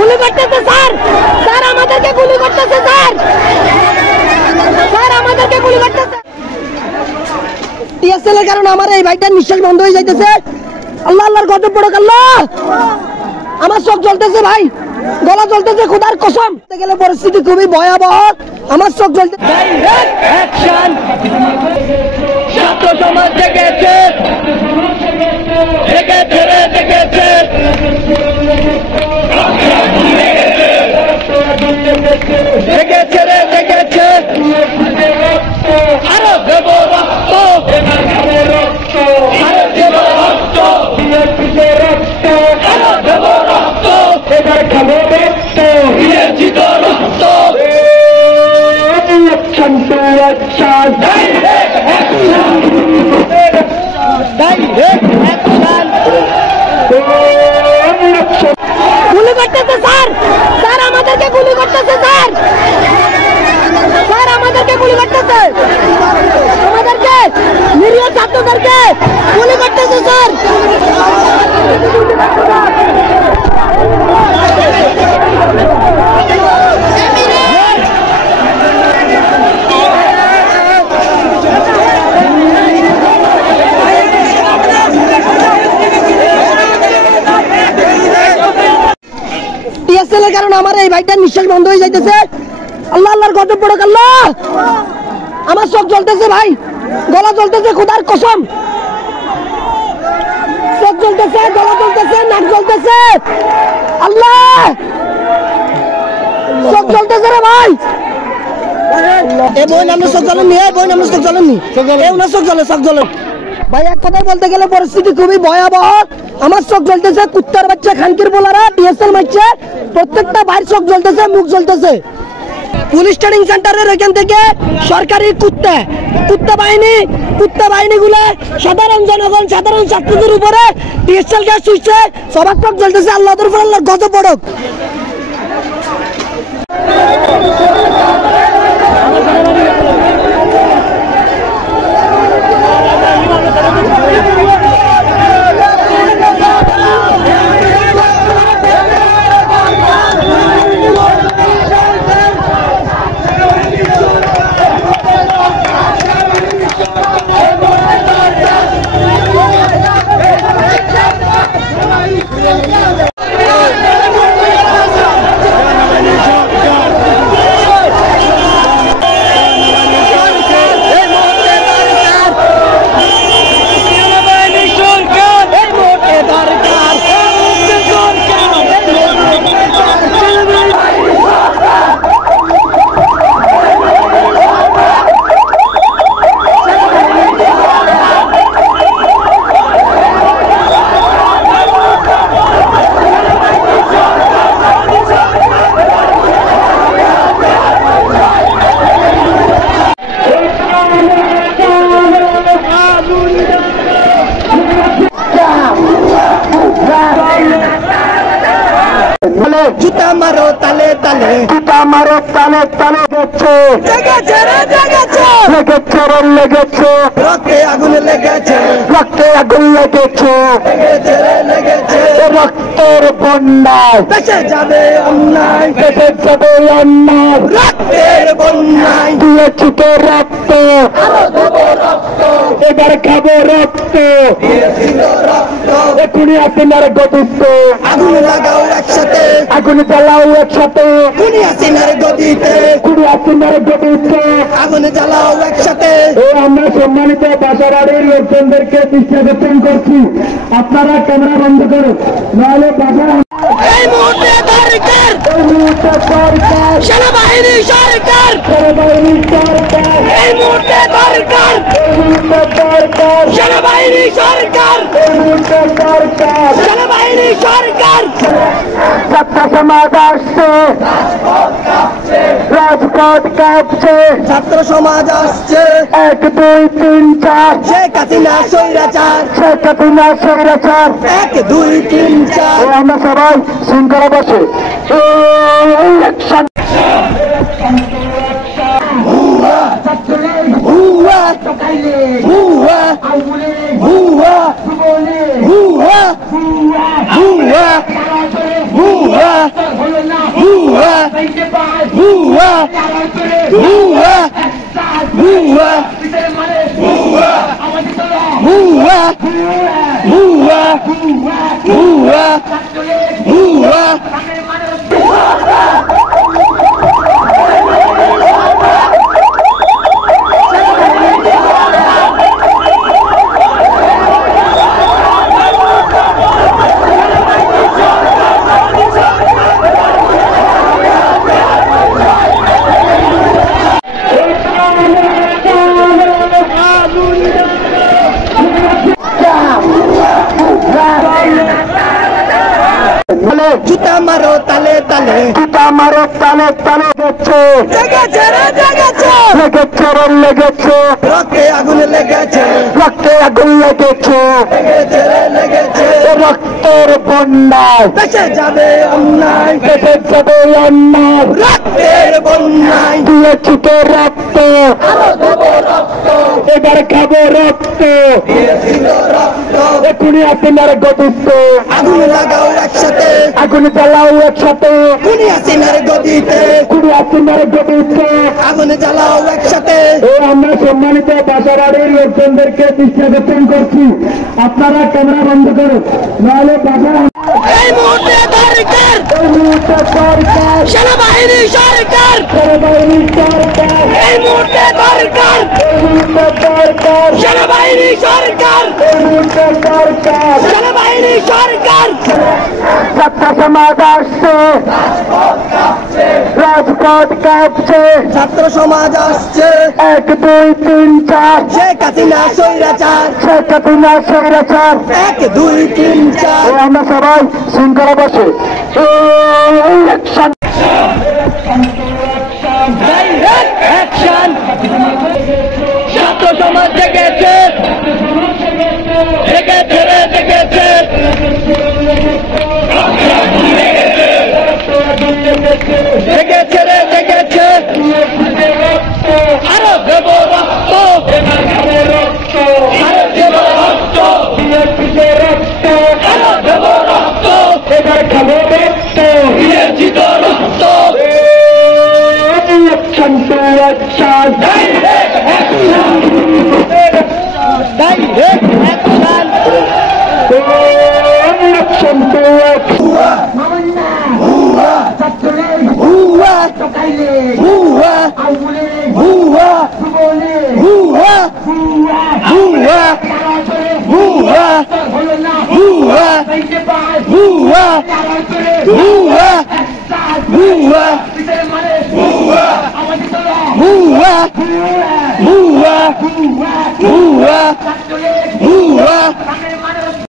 গুলি করতেছে sir, sir আমাদেরকে গুলি করতেছে স্যার, স্যার আমাদেরকে গুলি করতেছে। টিএসএল এর কারণে আমার এই ভাইটার নিঃশ্বাস বন্ধ হয়ে যাইতেছে। আল্লাহ আল্লাহর গজব পড়ুক আল্লাহ। আমার চোখ জ্বলতেছে ভাই, গলা জ্বলতেছে, খোদার কসম। গেলে পরিস্থিতি খুবই ভয়াবহ, আমার চোখ জ্বলতে। ছাত্র সমাজ জেগেছে, জেগেছে রে জেগেছে, জেগেছে রে জেগেছে, আরো দেব রক্ত, আরো দেব রক্ত, আরো দেব রক্ত, এবার খাবো রক্ত, দিয়েছি তো রক্ত। গুলি করতেছে স্যার, স্যার আমাদেরকে গুলি করতেছে স্যার, স্যার আমাদেরকে গুলি করতেছে, আমাদেরকে নিরীহ ছাত্রদেরকে গুলি করতেছে স্যার। টিএসএল এর কারণে আমার এই ভাইটার নিঃশ্বাস বন্ধ হয়ে যাইতেছে। আল্লাহ আল্লাহর গজব পড়ুক আল্লাহ। আমার চোখ জ্বলতেছে ভাই, গলা জ্বলতেছে, খোদার কসম। চোখ জ্বলতেছে, গলা জ্বলতেছে, নাক জ্বলতেছে, আল্লাহ চোখ জ্বলতেছে রে ভাই। এই বই নামে চোখ জ্বলেননি, এই বই নামে চোখ জ্বলেননি, এই উনার চোখ জ্বলে, চোখ জ্বলে ভাই। এক কথায় বলতে গেলে পরিস্থিতি খুবই ভয়াবহ, আমার চোখ জ্বলতেছে। কুত্তার বাচ্চা খানকির বোলারা টিএসএল মারছে, প্রত্যেকটা ভাইয়ের চোখ জ্বলতেছে, মুখ জ্বলতেছে। পুলিশ ট্রেনিং সেন্টারের এখান থেকে সরকারি কুত্তা বাহিনী গুলো সাধারণ জনগণ, সাধারণ ছাত্রদের উপরে টিএসএল গ্যাস ছুঁড়ছে, সবার চোখ জ্বলতেছে। আল্লাহ আল্লাহর গজব পড়ুক। জুতা মারো তালে তালে, জুতা মারো তালে তালে, গেছে লেগেছে রে লেগেছে, লেগেছে রে লেগেছে, রক্তে আগুন লেগেছে, রক্তে আগুন লেগেছে, লেগেছে রে লেগেছে, রক্তের বন্যায় বেঁচে যাবে অন্যায়, বেঁচে যাবে অন্যায়, রক্তের বন্যায় দিয়েছি তো রক্ত, আরো দেবো রক্ত, এবার খাবো রক্ত, দিয়েছি তো রক্ত। এখনই আপনার গতিতে আগুন লাগাও একসাথে, আগুন জ্বালাও একসাথে, কুড়ি আসিনার গতিতে, কুড়ি আসিনার গতিতে আগুন জ্বালাও একসাথে। আমরা সম্মানিত বাসাবাড়ির লোকজনদেরকে দৃষ্টি করছি, আপনারা ক্যামেরা বন্ধ করুন, নাহলে বাসা। এই মুহূর্তে দরকার, এই মুহূর্তে দরকার সেনাবাহিনী সরকার, সেনাবাহিনী সরকার, এই মুহূর্তে দরকার, এই মুহূর্তে দরকার সেনাবাহিনী সরকার, এই মুহূর্তে দরকার সেনাবাহিনী সরকার। ছাত্র সমাজ আসছে, রাজপথ কাঁপছে, ছাত্র সমাজ আসছে, 1 2 3 4, শেখ হাসিনা স্বৈরাচার, শেখ হাসিনা স্বৈরাচার, 1 2 3 4। আমরা সবাই শৃঙ্খলা বসে জুতা মারো তালে তালে, জুতা মারো তালে তালে, লেগেছে রে লেগেছে, লেগেছে রে লেগেছে, রক্তে আগুন লেগেছে, রক্তে আগুন লেগেছে, লেগেছে রে লেগেছে, রক্তের বন্যায় বেঁচে যাবে অন্যায়, বেঁচে যাবে অন্যায়, রক্তের বন্যায় দিয়েছি তো রক্ত, আরো দেবো রক্ত, এবার খাবো রক্ত, দিয়েছি তো রক্ত, এখনই আপনার গদিত আগুন লাগাও একসাথে, আগুন জ্বালাও একসাথে, খুনি হাসিনার গদিতে, খুনি হাসিনার গদিতে আগুন জ্বালাও একসাথে। আমরা সম্মানিত বাসাবাড়ির লোকজনদেরকে দৃষ্টি আকর্ষণ করছি, আপনারা ক্যামেরা বন্ধ করুন, নাহলে বাসা এই মুহূর্তে দরকার, এই মুহূর্তে দরকার সেনাবাহিনী সরকার, সেনাবাহিনী সরকার এই মুহূর্তে দরকার, এই মুহূর্তে দরকার সেনাবাহিনী সরকার, এই মুহূর্তে দরকার সেনাবাহিনী সরকার। ছাত্র সমাজ আসছে, রাজপথ কাঁপছে, ছাত্র সমাজ আসছে, 1 2 3 4 শেখ হাসিনা স্বৈরাচার, শেখ হাসিনা স্বৈরাচার, 1 2 3 4 আমরা সবাই শৃঙ্খলা বসে ছাত্র সমাজ জেগেছে, জেগেছে রে জেগেছে, জেগেছে রে জেগেছে, আরো দেব রক্ত, আরো দেব রক্ত, আরো দেব রক্ত, এবার খাবো রক্ত, দিয়েছি তো রক্ত, action to action, direct action, direct action, action to action,